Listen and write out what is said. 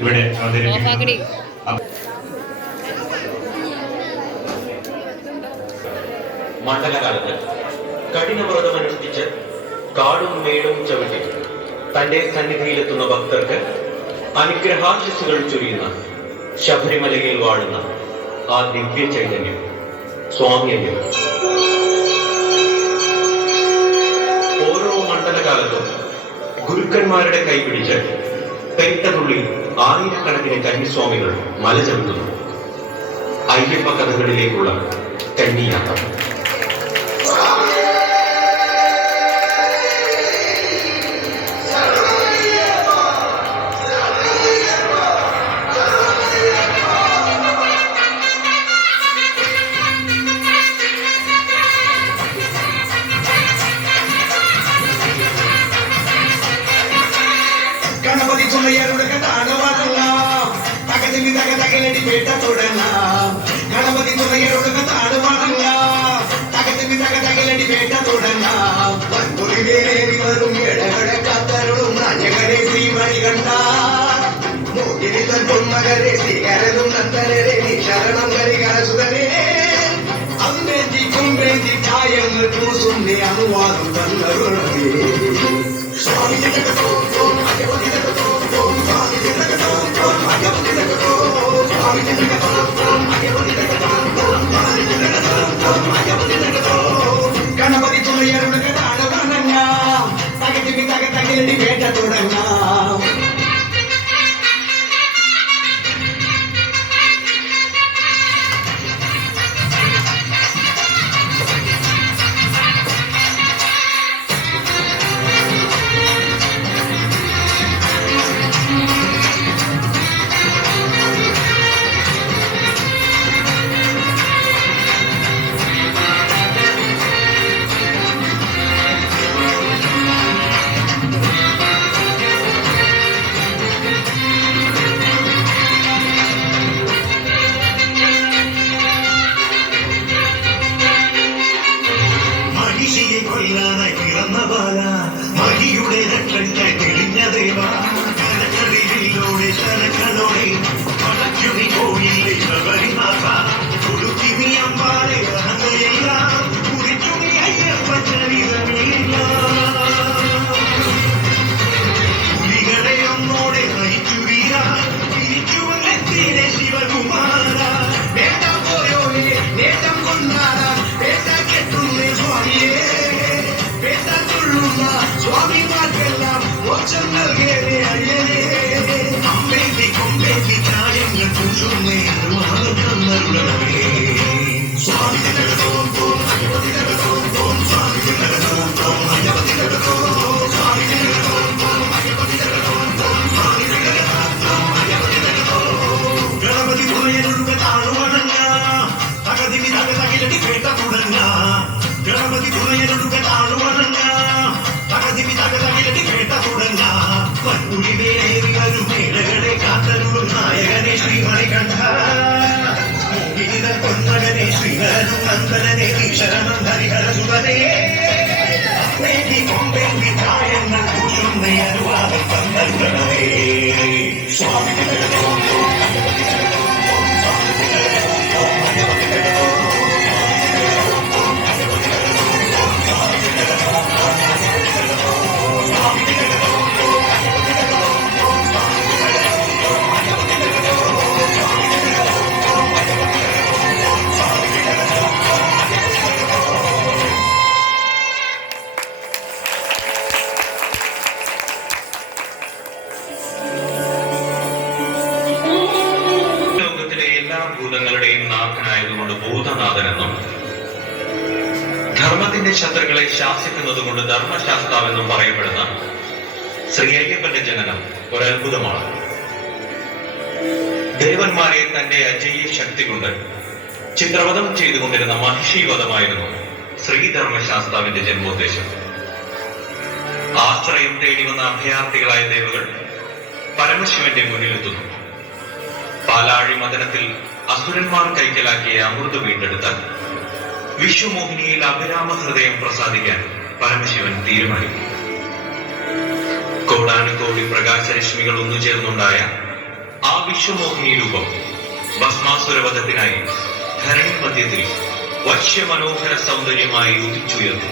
ഇവിടെ മണ്ഡലകാലത്ത് കഠിനവ്രതമനുഷ്ഠിച്ച് കാടും മേടും ചവിട്ടി തന്റെ സന്നിധിയിലെത്തുന്ന ഭക്തർക്ക് അനുഗ്രഹാശിസുകൾ ചൊരിയുന്ന ശബരിമലയിൽ വാഴുന്ന ആ ദിവ്യ ചൈതന്യം സ്വാമിയന്യം. ഓരോ മണ്ഡലകാലത്തും ഗുരുക്കന്മാരുടെ കൈപിടിച്ച് പെട്ടതുള്ളി ആയിരക്കണക്കിന് കന്നിസ്വാമികൾ മല ചവിട്ടുന്നു. അയ്യപ്പ കഥകളിലേക്കുള്ള കന്നിയാത്ര. ഗണപതി ചുമയരുടെ താണുവാടല്ലാം തകതിമി തകതകലടി പേട്ട തുടങ്ങാം. ഗണപതി ചുമയരുടെ താണുവാടല്ലാം തകതിമി തകതകലടി പേട്ട തുടങ്ങാം. പൊലിവേറി വരും ഇടകടക്കാത്തരുളും നായകരെ ശ്രീമണി കണ്ട മോഹിനിതൻ പൊന്മകരെ ശ്രീകരനും നന്ദനരെ നീ ശരണം കരികരസുതനെ അമ്മേന്തി കുമ്പേന്തി ചായങ്ങൾ പൂസും നീ അനുവാദം തന്നരുളേ. സ്വാമി ഗണപതി ചുമയരുടെ താണുവാടങ്ങാം തകതിമി തകതകലടി പേട്ട തുടങ്ങാം. കൊല്ലാനായി പിറന്ന ബാല മഹിയുടെ രക്ഷങ്ങൾ തെളിഞ്ഞ ദേവ കരകളിലൂടെ ശരങ്ങളോടെ മടക്കുനി കോയിലെ ശബരിനാഥ കൊടുത്തി നീ അമ്പാറെ അഹന്തയെല്ലാം കുറിച്ചു നീ അയ്യപ്പ ചരിതമില്ല. പുലികളെ ഒന്നോടെ നയിച്ചു വീരാൻ തിരിച്ചുവെത്തിയിലെ ശിവകുമാര വേണ്ട പോയോനെ നേട്ടം കൊണ്ടാടാൻ വേണ്ട കെട്ടുന്നേ സ്വാമിയെ വേണ്ട തുള്ളുന്ന സ്വാമിമാർക്കെല്ലാം മോക്ഷം നൽകേനെ അയ്യനെ അമ്പേന്തി കൊമ്പേന്തി ചായങ്ങൾ പൂശുന്നേ തന്നരുളവേ. സ്വാമി ഗണപതി തുണയരുടെ താണുവണങ്ങാം തകതിമി തകതകിലടി കേട്ട തുടങ്ങാം. ഗണപതി തുണയരുടെ താണുവണങ്ങാം തകതിമി തകതകിലടി കേട്ട തുടങ്ങാം. പൻപുലിവേറി വരും മേളകളെ കാത്തരുളും നായകനെ ശ്രീമണി കണ്ഠ മോഹിനിതൻ പൊന്മകനെ ശ്രീകരനും നന്ദനനെ ശരണം ഹരിഹരസുതനെ വേദി കൊമ്പേന്തി ചായങ്ങൾ പൂശുന്ന അനുവാദം തന്നരുളവേ. സ്വാമി ഭൂതങ്ങളുടെയും നാഥനായതുകൊണ്ട് ഭൂതനാഥനെന്നും ധർമ്മത്തിന്റെ ശത്രുക്കളെ ശാസിക്കുന്നതുകൊണ്ട് ധർമ്മശാസ്താവെന്നും പറയപ്പെടുന്ന ശ്രീ അയ്യപ്പന്റെ ജനനം ഒരത്ഭുതമാണ്. ദേവന്മാരെ തന്റെ അജയ്യ ശക്തി കൊണ്ട് ചിത്രവധം ചെയ്തുകൊണ്ടിരുന്ന മഹിഷീവധമായിരുന്നു ശ്രീധർമ്മശാസ്താവിന്റെ ജന്മോദ്ദേശം. ആശ്രയം തേടി വന്ന അഭയാർത്ഥികളായ ദേവകൾ പരമശിവന്റെ മുന്നിലെത്തുന്നു. പാലാഴി മദനത്തിൽ അസുരന്മാർ കൈക്കലാക്കിയ അമൃത് വീണ്ടെടുത്ത വിശ്വമോഹിനിയിൽ അഭിരാമ ഹൃദയം പ്രസാദിക്കാൻ പരമശിവൻ തീരുമാനിക്കും. കോടാനുകോടി പ്രകാശരശ്മികൾ ഒന്നുചേർന്നുണ്ടായ ആ വിശ്വമോഹിനി രൂപം ഭസ്മാസുരവധത്തിനായി ധരണി മധ്യത്തിൽ വശ്യമനോഹര സൗന്ദര്യമായി ഉദിച്ചുയർന്നു.